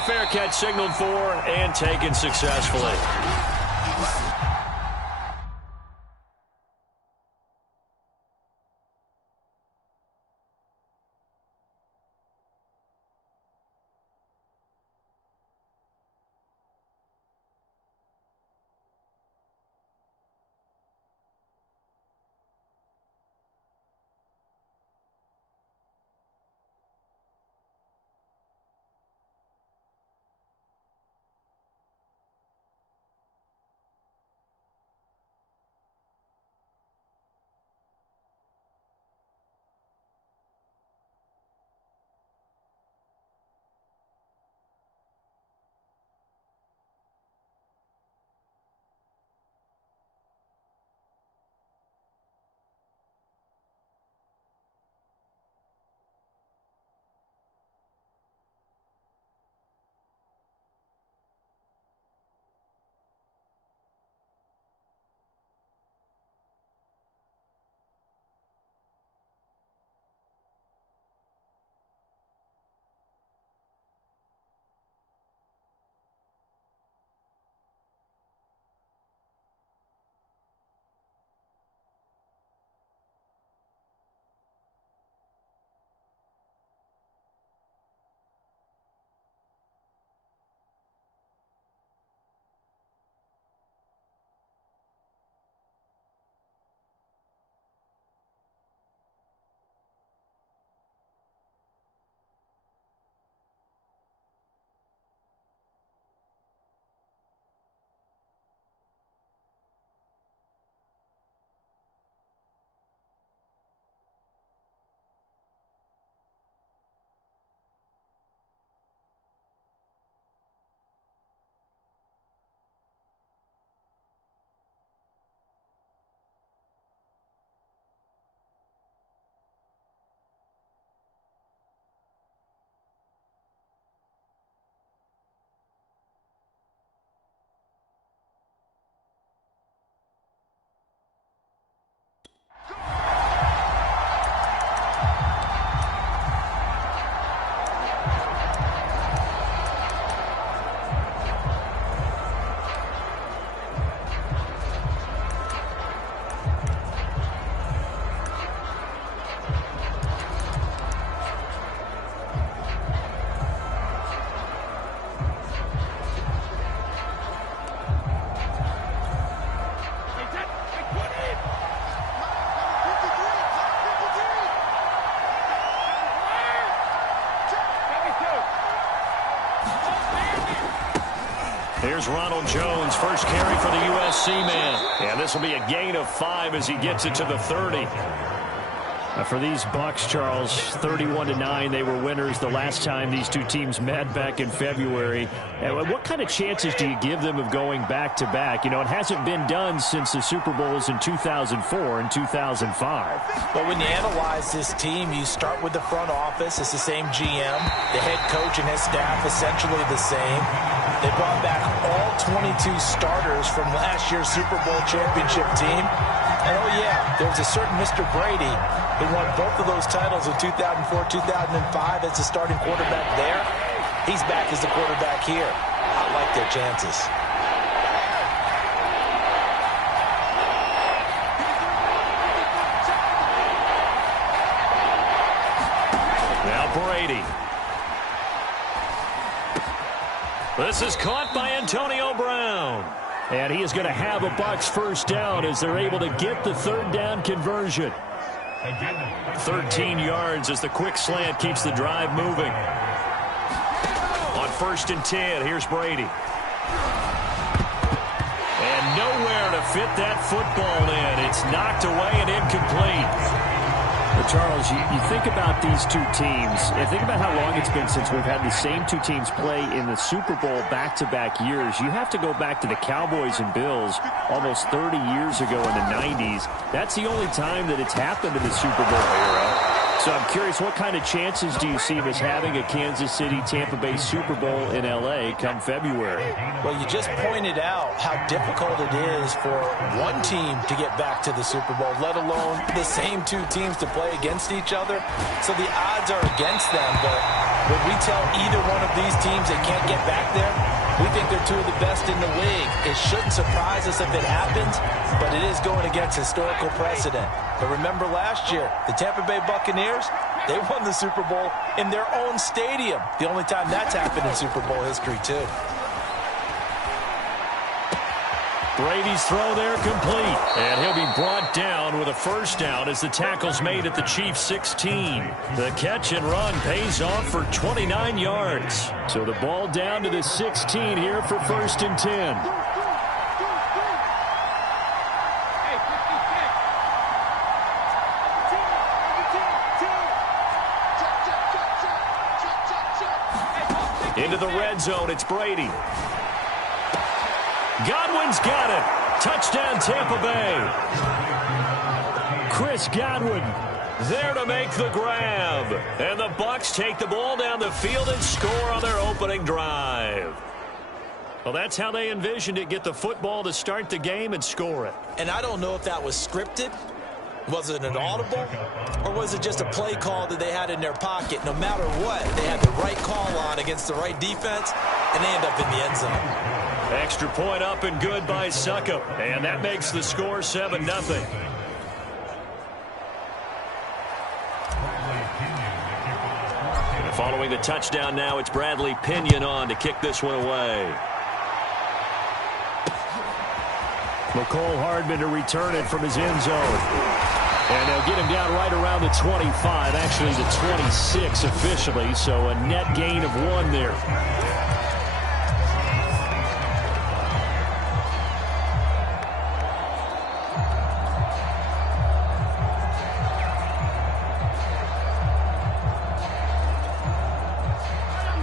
fair catch signaled for and taken successfully. Here's Ronald Jones, first carry for the USC man. And this will be a gain of 5 as he gets it to the 30. For these Bucks, Charles, 31-9, they were winners the last time these two teams met back in February. And what kind of chances do you give them of going back-to-back? You know, it hasn't been done since the Super Bowls in 2004 and 2005. But when you analyze this team, you start with the front office. It's the same GM. The head coach and his staff essentially the same. They brought back all 22 starters from last year's Super Bowl championship team. And, oh, yeah, there was a certain Mr. Brady who won both of those titles in 2004, 2005 as the starting quarterback there. He's back as the quarterback here. I like their chances. Now Brady. This is caught by Antonio Brown. And he is going to have a Bucks first down as they're able to get the third down conversion. 13 yards as the quick slant keeps the drive moving. On 1st and 10, here's Brady. And nowhere to fit that football in. It's knocked away and incomplete. But Charles, you think about these two teams, and think about how long it's been since we've had the same two teams play in the Super Bowl back-to-back years. You have to go back to the Cowboys and Bills almost 30 years ago in the 90s. That's the only time that it's happened in the Super Bowl era. So I'm curious, what kind of chances do you see of us having a Kansas City-Tampa Bay Super Bowl in L.A. come February? Well, you just pointed out how difficult it is for one team to get back to the Super Bowl, let alone the same two teams to play against each other. So the odds are against them, but When we tell either one of these teams they can't get back there, we think they're two of the best in the league. It shouldn't surprise us if it happens, but it is going against historical precedent. But remember last year, the Tampa Bay Buccaneers, they won the Super Bowl in their own stadium. The only time that's happened in Super Bowl history, too. Brady's throw there complete. And he'll be brought down with a first down as the tackle's made at the Chiefs' 16. The catch and run pays off for 29 yards. So the ball down to the 16 here for 1st and 10. Into the red zone, it's Brady. Godwin's got it. Touchdown, Tampa Bay. Chris Godwin there to make the grab. And the Bucs take the ball down the field and score on their opening drive. Well, that's how they envisioned it. Get the football to start the game and score it. And I don't know if that was scripted. Was it an audible? Or was it just a play call that they had in their pocket? No matter what, they had the right call on against the right defense, and they end up in the end zone. Extra point up and good by Succop. And that makes the score 7-0. Following the touchdown now, it's Bradley Pinion on to kick this one away. McCole Hardman to return it from his end zone. And they'll get him down right around the 25, actually the 26 officially, so a net gain of 1 there.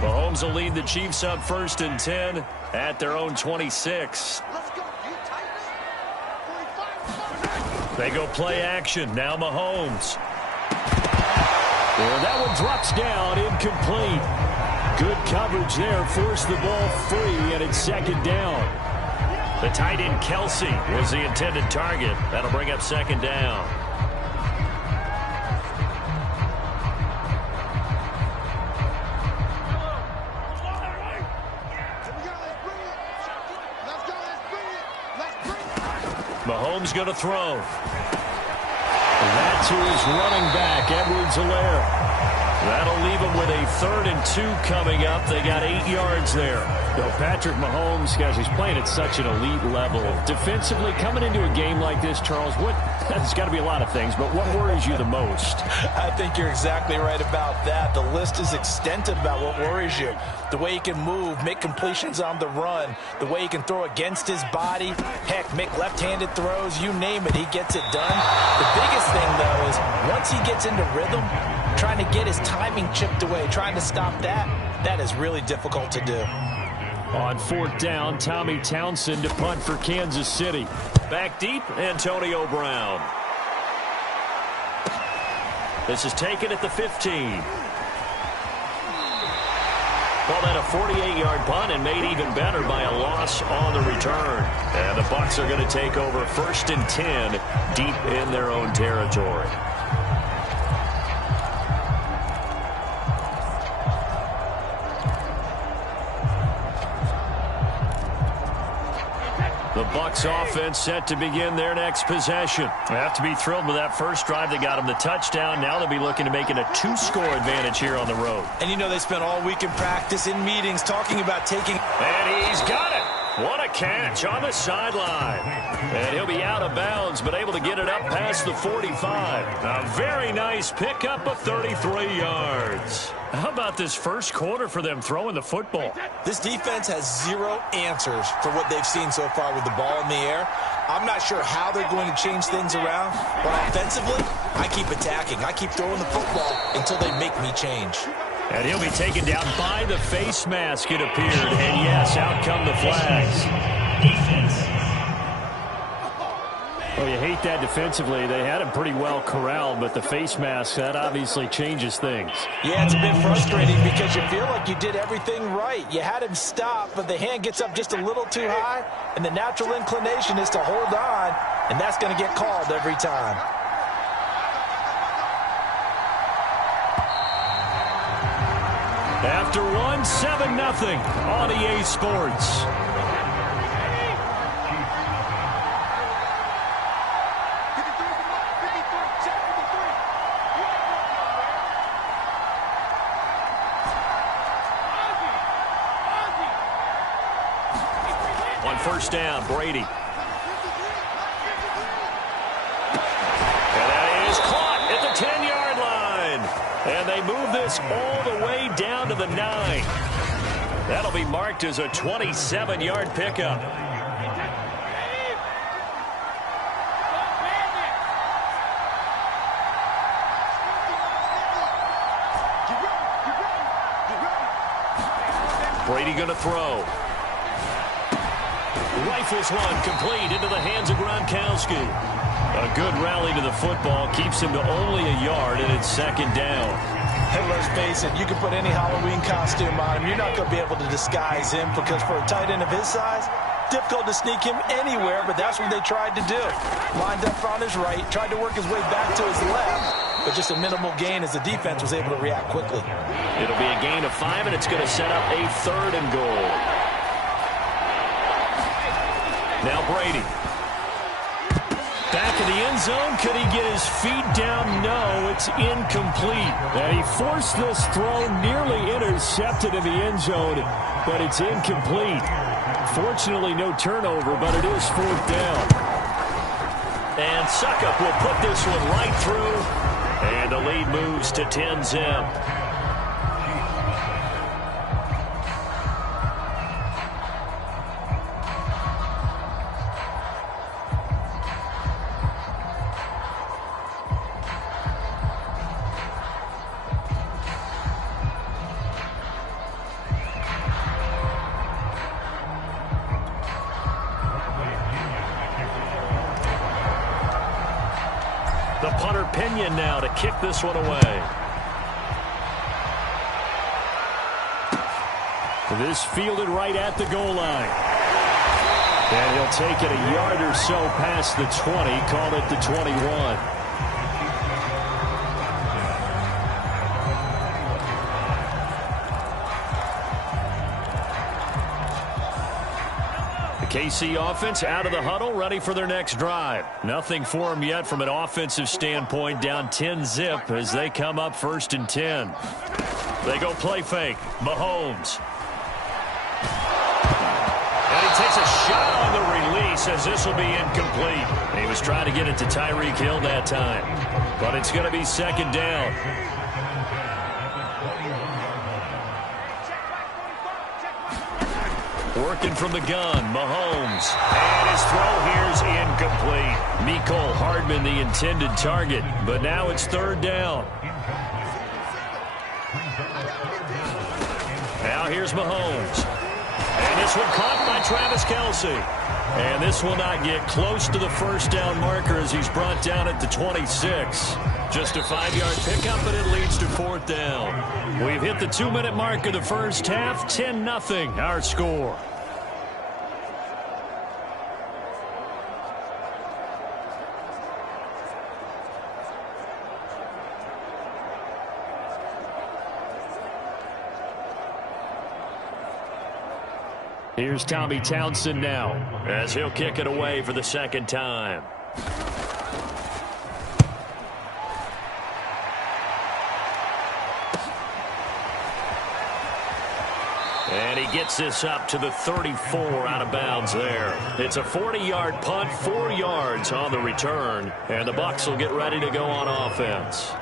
Mahomes will lead the Chiefs up 1st and 10 at their own 26. They go play action. Now Mahomes. And that one drops down, incomplete. Good coverage there. Forced the ball free, and it's 2nd down. The tight end Kelsey was the intended target. That'll bring up 2nd down. Mahomes going to throw. That's who is running back, Edwards-Helaire. That'll leave them with a 3rd and 2 coming up. They got 8 yards there. Well, Patrick Mahomes, guys, he's playing at such an elite level. Defensively, coming into a game like this, Charles, there's got to be a lot of things, but what worries you the most? I think you're exactly right about that. The list is extensive about what worries you. The way he can move, make completions on the run, the way he can throw against his body, heck, make left-handed throws, you name it, he gets it done. The biggest thing, though, is once he gets into rhythm, trying to get his timing chipped away, trying to stop that is really difficult to do. On 4th down, Tommy Townsend to punt for Kansas City. Back deep, Antonio Brown. This is taken at the 15. Well, then a 48-yard punt and made even better by a loss on the return. And the Bucs are going to take over 1st and 10 deep in their own territory. The Bucs offense set to begin their next possession. They have to be thrilled with that first drive that got them the touchdown. Now they'll be looking to make it a 2-score advantage here on the road. And you know they spent all week in practice, in meetings, talking about taking... And he's got it. What a catch on the sideline. And he'll be out of bounds, but able to get it up past the 45. A very nice pickup of 33 yards. How about this first quarter for them throwing the football? This defense has 0 answers for what they've seen so far with the ball in the air. I'm not sure how they're going to change things around, but offensively, I keep attacking. I keep throwing the football until they make me change. And he'll be taken down by the face mask, it appeared. And yes, out come the flags. Oh, you hate that defensively. They had him pretty well corralled, but the face mask, that obviously changes things. Yeah, it's a bit frustrating because you feel like you did everything right. You had him stop, but the hand gets up just a little too high, and the natural inclination is to hold on, and that's going to get called every time. after one, 7-0 on EA Sports. On first down, Brady. And that is caught at the 10-yard line. And they move this all the way down to the 9. That'll be marked as a 27-yard pickup. Brady going to throw. Rifles one complete into the hands of Gronkowski. A good rally to the football keeps him to only a yard, and it's second down. Hey, let's face it, you can put any Halloween costume on him. You're not going to be able to disguise him because for a tight end of his size, difficult to sneak him anywhere, but that's what they tried to do. Lined up on his right, tried to work his way back to his left, but just a minimal gain as the defense was able to react quickly. It'll be a gain of 5, and it's going to set up a 3rd and goal. Now Brady. Back in the end zone. Could he get his feet down? No, it's incomplete. And he forced this throw, nearly intercepted in the end zone, but it's incomplete. Fortunately, no turnover, but it is 4th down. And Suckup will put this one right through, and the lead moves to 10-zip. The punter Pinion now to kick this one away. This fielded right at the goal line. And he'll take it a yard or so past the 20, call it the 21. KC offense out of the huddle, ready for their next drive. Nothing for them yet from an offensive standpoint, down 10-zip as they come up 1st and 10. They go play fake. Mahomes. And he takes a shot on the release as this will be incomplete. He was trying to get it to Tyreek Hill that time, but it's going to be 2nd down. Working from the gun, Mahomes. And his throw here's incomplete. Mecole Hardman, the intended target, but now it's 3rd down. Now here's Mahomes. And this one caught by Travis Kelce. And this will not get close to the 1st down marker as he's brought down at the 26. Just a 5-yard pickup, and it leads to 4th down. We've hit the 2-minute mark of the first half. 10-0 our score. Here's Tommy Townsend now as he'll kick it away for the 2nd time. And he gets this up to the 34 out of bounds there. It's a 40-yard punt, 4 yards on the return, and the Bucs will get ready to go on offense.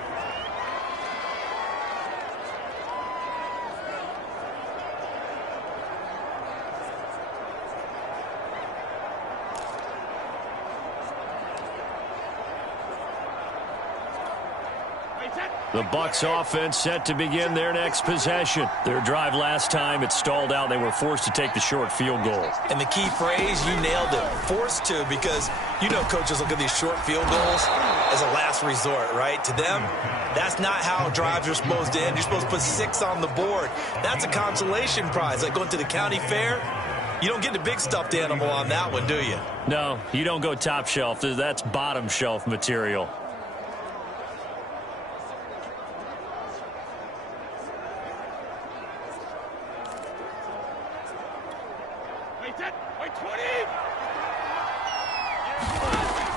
The Bucs offense set to begin their next possession. Their drive last time, it stalled out. They were forced to take the short field goal. And the key phrase, you nailed it, forced to, because you know coaches look at these short field goals as a last resort, right? To them, that's not how drives are supposed to end. You're supposed to put 6 on the board. That's a consolation prize. Like going to the county fair, you don't get the big stuffed animal on that one, do you? No, you don't go top shelf. That's bottom shelf material.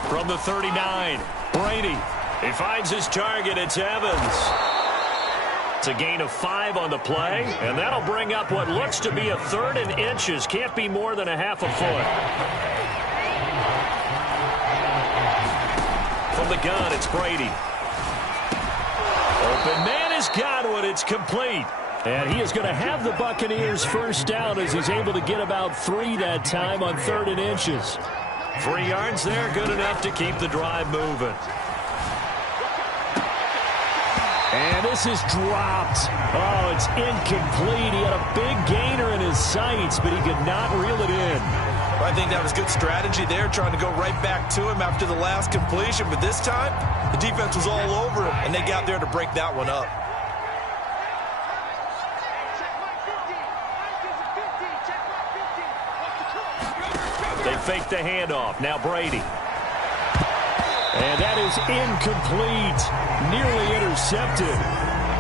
From the 39, Brady. He finds his target. It's Evans. It's a gain of 5 on the play, and that'll bring up what looks to be a 3rd and inches. Can't be more than a half a foot. From the gun, it's Brady. Open man has got one. It's complete. And he is going to have the Buccaneers first down as he's able to get about 3 that time on 3rd and inches. 3 yards there, good enough to keep the drive moving. And this is dropped. Oh, it's incomplete. He had a big gainer in his sights, but he could not reel it in. Well, I think that was good strategy there, trying to go right back to him after the last completion. But this time, the defense was all over him, and they got there to break that one up. They fake the handoff. Now Brady. And that is incomplete. Nearly intercepted.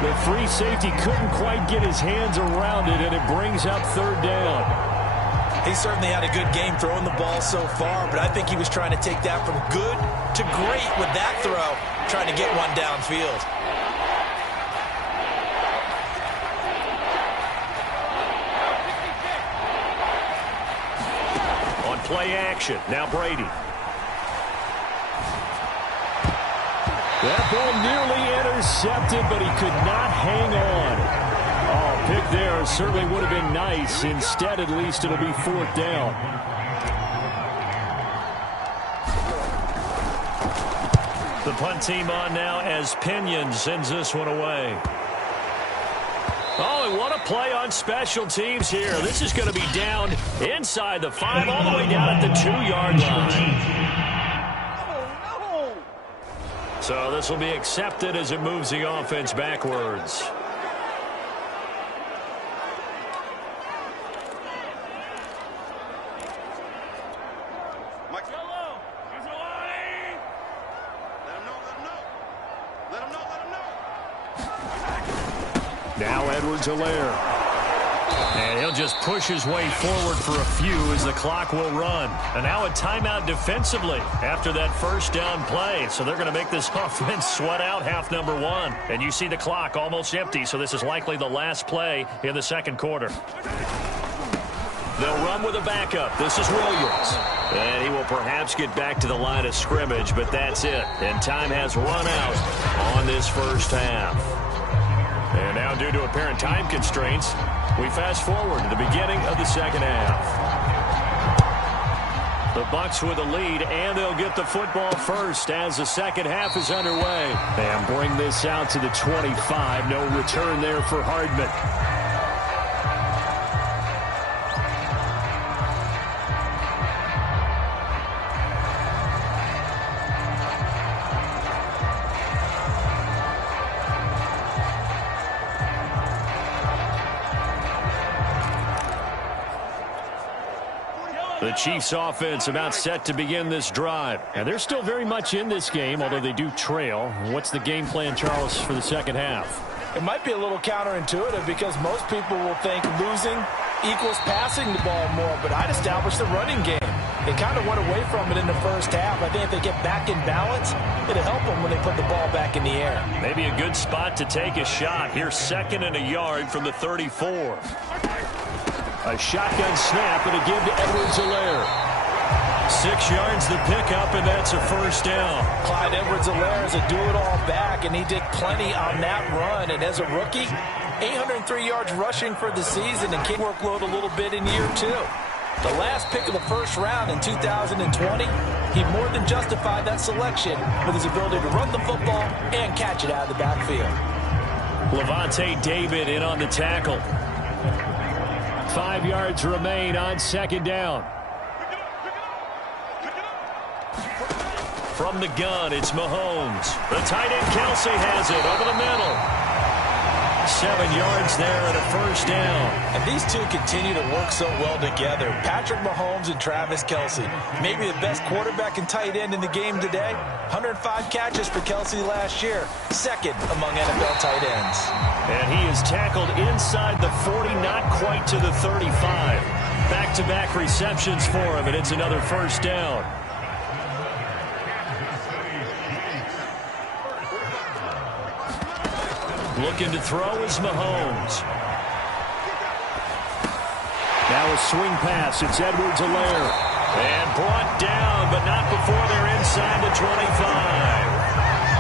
The free safety couldn't quite get his hands around it, and it brings up 3rd down. He certainly had a good game throwing the ball so far, but I think he was trying to take that from good to great with that throw, trying to get one downfield. Play action. Now Brady. That ball nearly intercepted, but he could not hang on. Oh, pick there certainly would have been nice. Instead, at least, it'll be 4th down. The punt team on now as Pinion sends this one away. Oh, and what a play on special teams here. This is going to be down inside the 5, all the way down at the 2-yard line. Oh, no. So this will be accepted as it moves the offense backwards. Now Edwards-Helaire. And he'll just push his way forward for a few as the clock will run. And now a timeout defensively after that first down play. So they're going to make this offense sweat out half number 1. And you see the clock almost empty, so this is likely the last play in the 2nd quarter. They'll run with a backup. This is Williams. And he will perhaps get back to the line of scrimmage, but that's it. And time has run out on this first half. And now, due to apparent time constraints, we fast forward to the beginning of the 2nd half. The Bucs with a lead, and they'll get the football first as the 2nd half is underway. And bring this out to the 25. No return there for Hardman. The Chiefs offense about set to begin this drive. And they're still very much in this game, although they do trail. What's the game plan, Charles, for the 2nd half? It might be a little counterintuitive because most people will think losing equals passing the ball more, but I'd establish the running game. They kind of went away from it in the first half. I think if they get back in balance, it'll help them when they put the ball back in the air. Maybe a good spot to take a shot. Here's 2nd and a yard from the 34. A shotgun snap and a give to Edwards-Helaire. 6 yards the pickup, and that's a first down. Clyde Edwards-Helaire is a do-it-all back, and he did plenty on that run. And as a rookie, 803 yards rushing for the season, and can workload a little bit in year 2. The last pick of the first round in 2020, he more than justified that selection with his ability to run the football and catch it out of the backfield. Levante David in on the tackle. 5 yards remain on 2nd down. From the gun, it's Mahomes. The tight end Kelsey has it over the middle. 7 yards there and a first down. And these two continue to work so well together. Patrick Mahomes and Travis Kelsey. Maybe the best quarterback and tight end in the game today. 105 catches for Kelsey last year. 2nd among NFL tight ends. And he is tackled inside the 40, not quite to the 35. Back-to-back receptions for him, and it's another first down. Looking to throw is Mahomes. Now a swing pass. It's Edwards-Helaire. And brought down, but not before they're inside the 25.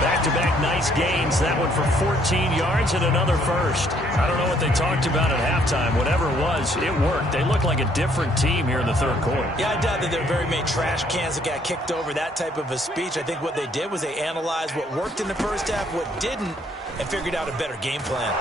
Back-to-back nice gains. That one for 14 yards and another first. I don't know what they talked about at halftime. Whatever it was, it worked. They look like a different team here in the third quarter. Yeah, I doubt that there are very many trash cans that got kicked over, that type of a speech. I think what they did was they analyzed what worked in the first half, what didn't, and figured out a better game plan.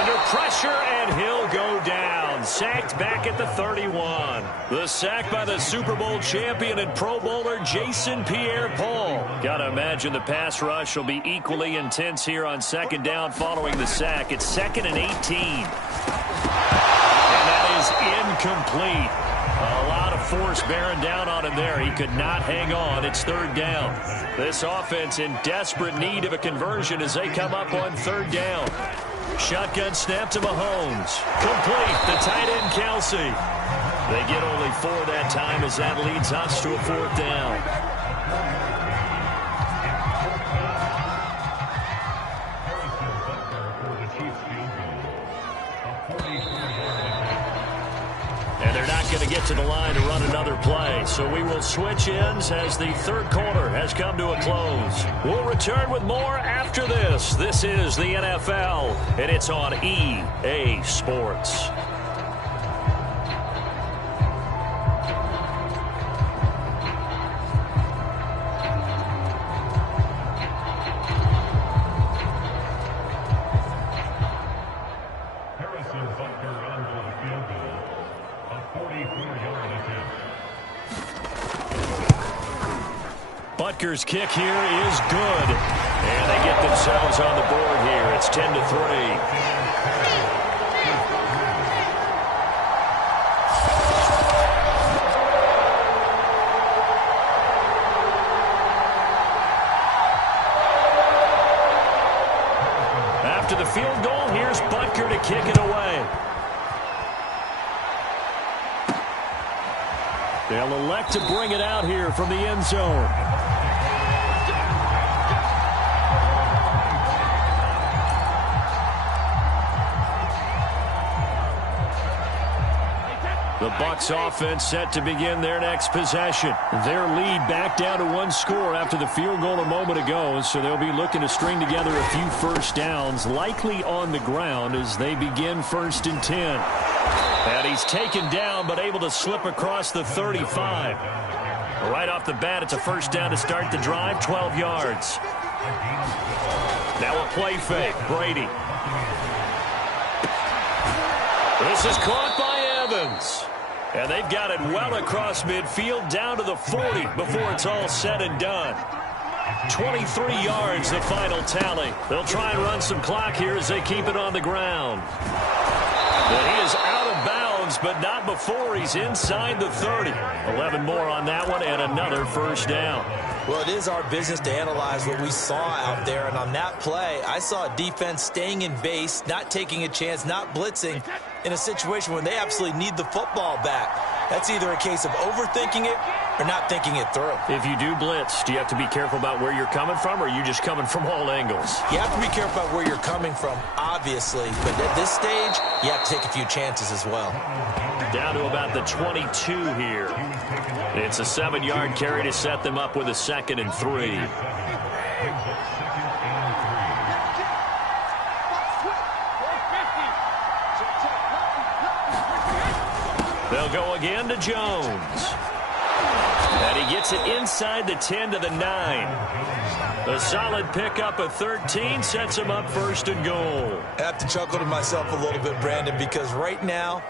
Under pressure, and he'll go down. Sacked back at the 31. The sack by the Super Bowl champion and Pro Bowler Jason Pierre-Paul. Gotta imagine the pass rush will be equally intense here on second down following the sack. It's 2nd and 18. And that is incomplete. A lot of force bearing down on him there. He could not hang on. It's 3rd down. This offense in desperate need of a conversion as they come up on 3rd down. Shotgun snap to Mahomes. Complete. The tight end, Kelsey. They get only 4 that time as that leads us to a 4th down. And they're not going to get to the line to run another play. So we will switch ends as the third quarter has come to a close. We'll return with more after this. This is the NFL, and it's on EA Sports. Butker's kick here is good. And they get themselves on the board here. It's 10-3. After the field goal, here's Butker to kick it away. They'll elect to bring it out here from the end zone. The Bucs offense set to begin their next possession. Their lead back down to 1 score after the field goal a moment ago, so they'll be looking to string together a few first downs, likely on the ground as they begin 1st and 10. And he's taken down but able to slip across the 35. Right off the bat, it's a first down to start the drive, 12 yards. Now a play fake, Brady. This is caught by Evans. And they've got it well across midfield down to the 40 before it's all said and done. 23 yards, the final tally. They'll try and run some clock here as they keep it on the ground. But he is out of bounds, but not before he's inside the 30. 11 more on that one and another first down. Well, it is our business to analyze what we saw out there. And on that play, I saw a defense staying in base, not taking a chance, not blitzing in a situation where they absolutely need the football back. That's either a case of overthinking it or not thinking it through. If you do blitz, do you have to be careful about where you're coming from, or are you just coming from all angles? You have to be careful about where you're coming from, obviously. But at this stage, you have to take a few chances as well. Down to about the 22 here. It's a 7-yard carry to set them up with a 2nd and 3. They'll go again to Jones. And he gets it inside the 10 to the 9. A solid pickup of 13 sets him up 1st and goal. I have to chuckle to myself a little bit, Brandon, because right now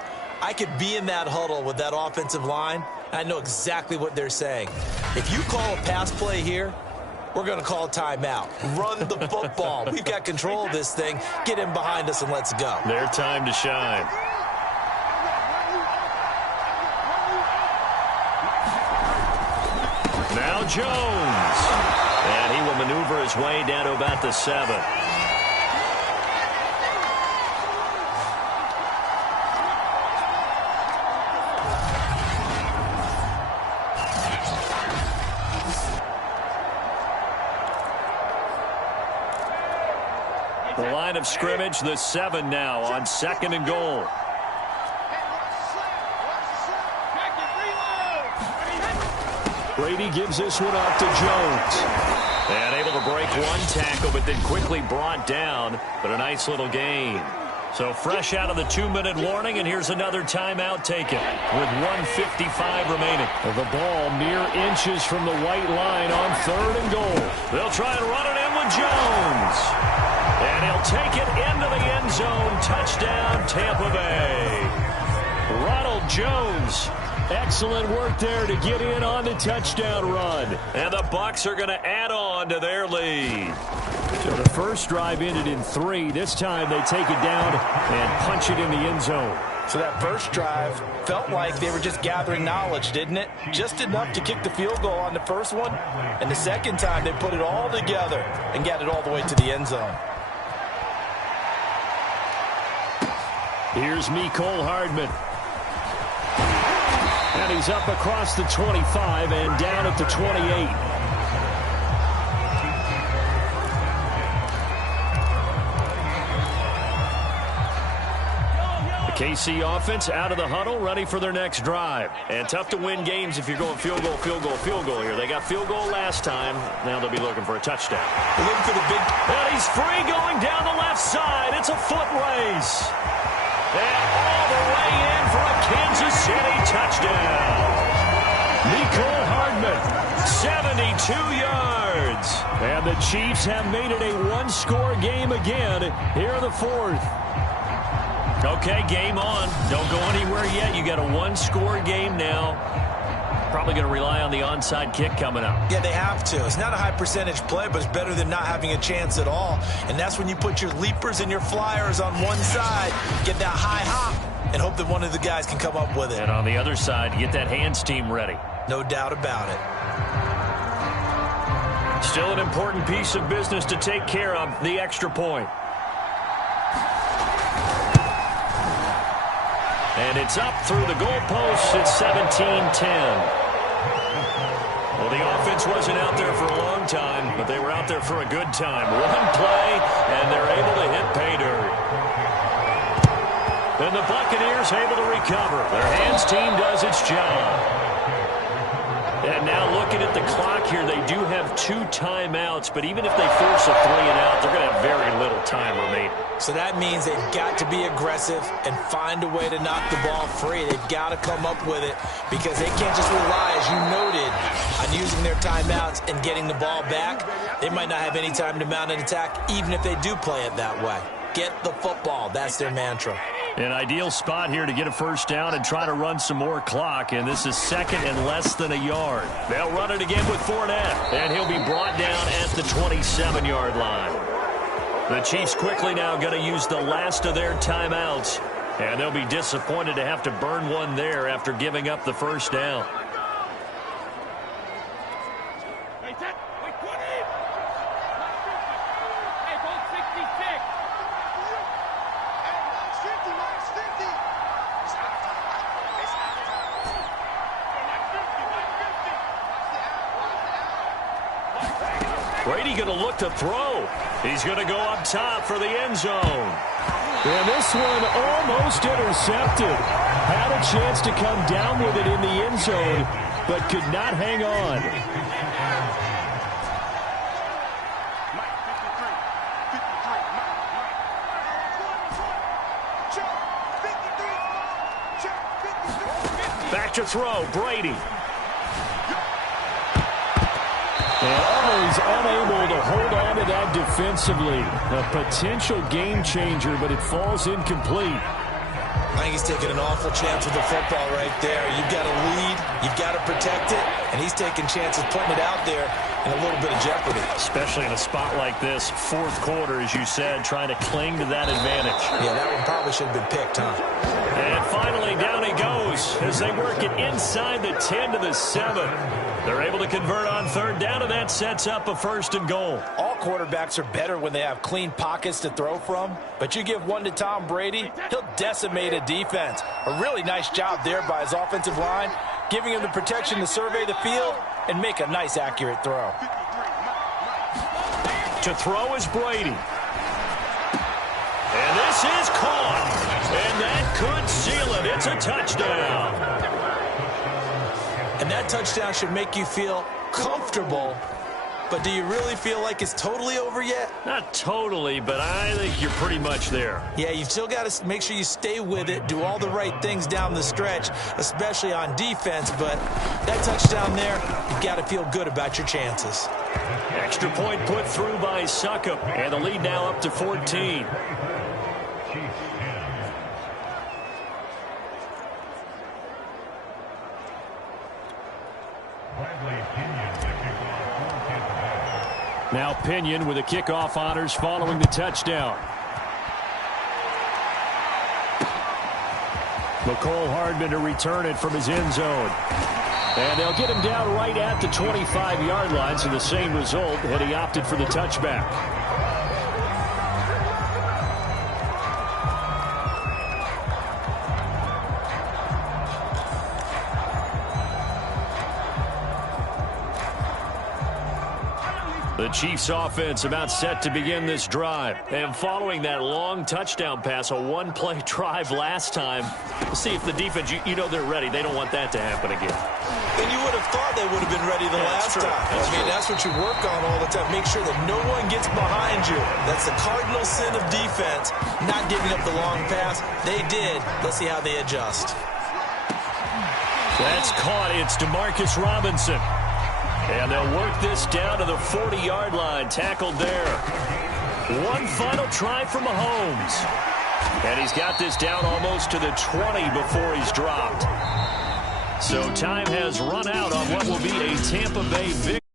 I could be in that huddle with that offensive line. I know exactly what they're saying. If you call a pass play here, we're going to call a timeout. Run the football. We've got control of this thing. Get him behind us and let's go. Their time to shine. Now Jones. And he will maneuver his way down to about the 7. line of scrimmage, the 7 now on 2nd and goal. Brady gives this one off to Jones. And able to break one tackle, but then quickly brought down. But a nice little gain. So fresh out of the 2-minute warning, and here's another timeout taken with 1:55 remaining. The ball mere inches from the white line on 3rd and goal. They'll try and run it in with Jones. And he'll take it into the end zone. Touchdown, Tampa Bay. Ronald Jones. Excellent work there to get in on the touchdown run. And the Bucs are going to add on to their lead. So the first drive ended in 3. This time they take it down and punch it in the end zone. So that first drive felt like they were just gathering knowledge, didn't it? Just enough to kick the field goal on the first one. And the second time they put it all together and got it all the way to the end zone. Here's Mecole Hardman. And he's up across the 25 and down at the 28. The KC offense out of the huddle, ready for their next drive. And tough to win games if you're going field goal, field goal, field goal here. They got field goal last time. Now they'll be looking for a touchdown. They're looking for the big... And he's free going down the left side. It's a foot race. And all the way in for a Kansas City touchdown. Mecole Hardman, 72 yards. And the Chiefs have made it a one-score game again here in the 4th. Okay, game on. Don't go anywhere yet. You got a one-score game now. Probably going to rely on the onside kick coming up. Yeah, they have to. It's not a high percentage play, but it's better than not having a chance at all. And that's when you put your leapers and your flyers on one side, get that high hop, and hope that one of the guys can come up with it. And on the other side, get that hands team ready. No doubt about it. Still an important piece of business to take care of, the extra point. And it's up through the goalposts. It's 17-10. Well, the offense wasn't out there for a long time, but they were out there for a good time. One play, and they're able to hit pay dirt. And the Buccaneers able to recover. Their hands team does its job. And now looking at the clock here, they do have 2 timeouts, but even if they force a 3-and-out, they're going to have very little time remaining. So that means they've got to be aggressive and find a way to knock the ball free. They've got to come up with it because they can't just rely, as you noted, on using their timeouts and getting the ball back. They might not have any time to mount an attack, even if they do play it that way. Get the football. That's their mantra. An ideal spot here to get a first down and try to run some more clock, and this is 2nd and less than a yard. They'll run it again with Fournette, and he'll be brought down at the 27-yard line. The Chiefs quickly now going to use the last of their timeouts, and they'll be disappointed to have to burn one there after giving up the first down. Brady going to look to throw. He's going to go up top for the end zone. And this one almost intercepted. Had a chance to come down with it in the end zone, but could not hang on. Back to throw, Brady. And always unable to hold on to that defensively. A potential game changer, but it falls incomplete. I think he's taking an awful chance with the football right there. You've got to lead, you've got to protect it, and he's taking chances putting it out there in a little bit of jeopardy. Especially in a spot like this, 4th quarter, as you said, trying to cling to that advantage. Yeah, that one probably should have been picked, huh? And finally, down he goes as they work it inside the 10 to the 7. They're able to convert on 3rd down, and that sets up a 1st and goal. All quarterbacks are better when they have clean pockets to throw from, but you give one to Tom Brady, he'll decimate a defense. A really nice job there by his offensive line, giving him the protection to survey the field and make a nice, accurate throw. To throw is Brady. And this is caught. And that could seal it. It's a touchdown. And that touchdown should make you feel comfortable. But do you really feel like it's totally over yet? Not totally, but I think you're pretty much there. Yeah, you've still got to make sure you stay with it, do all the right things down the stretch, especially on defense. But that touchdown there, you've got to feel good about your chances. Extra point put through by Succop, and the lead now up to 14. Now Pinion with the kickoff honors following the touchdown. McCole Hardman to return it from his end zone. And they'll get him down right at the 25-yard line, so the same result had he opted for the touchback. The Chiefs offense about set to begin this drive. And following that long touchdown pass, a one-play drive last time, we'll see if the defense, you know they're ready. They don't want that to happen again. And you would have thought they would have been ready the last time. That's what you work on all the time. Make sure that no one gets behind you. That's the cardinal sin of defense, not giving up the long pass. They did. Let's see how they adjust. That's caught. It's DeMarcus Robinson. And they'll work this down to the 40-yard line, tackled there. One final try from Mahomes. And he's got this down almost to the 20 before he's dropped. So time has run out on what will be a Tampa Bay victory.